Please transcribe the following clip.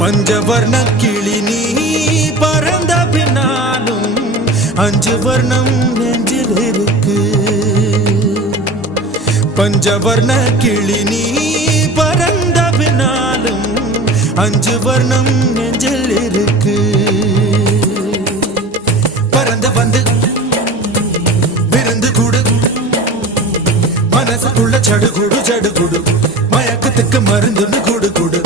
பஞ்சவர்ண கிளி நீ பறந்த பின்னாலும் 5 வர்ணம் நெஞ்சில் இருக்கு. பஞ்சவர்ண கிளி நீ பறந்த பின்னாலும் 5 வர்ணம் நெஞ்சில் இருக்கு. பறந்து வந்து விருந்து கூடு, மனசுக்குள்ள சடுகுடு சடுகுடு, மயக்கத்துக்கு மருந்துன்னு கூடு கூடு.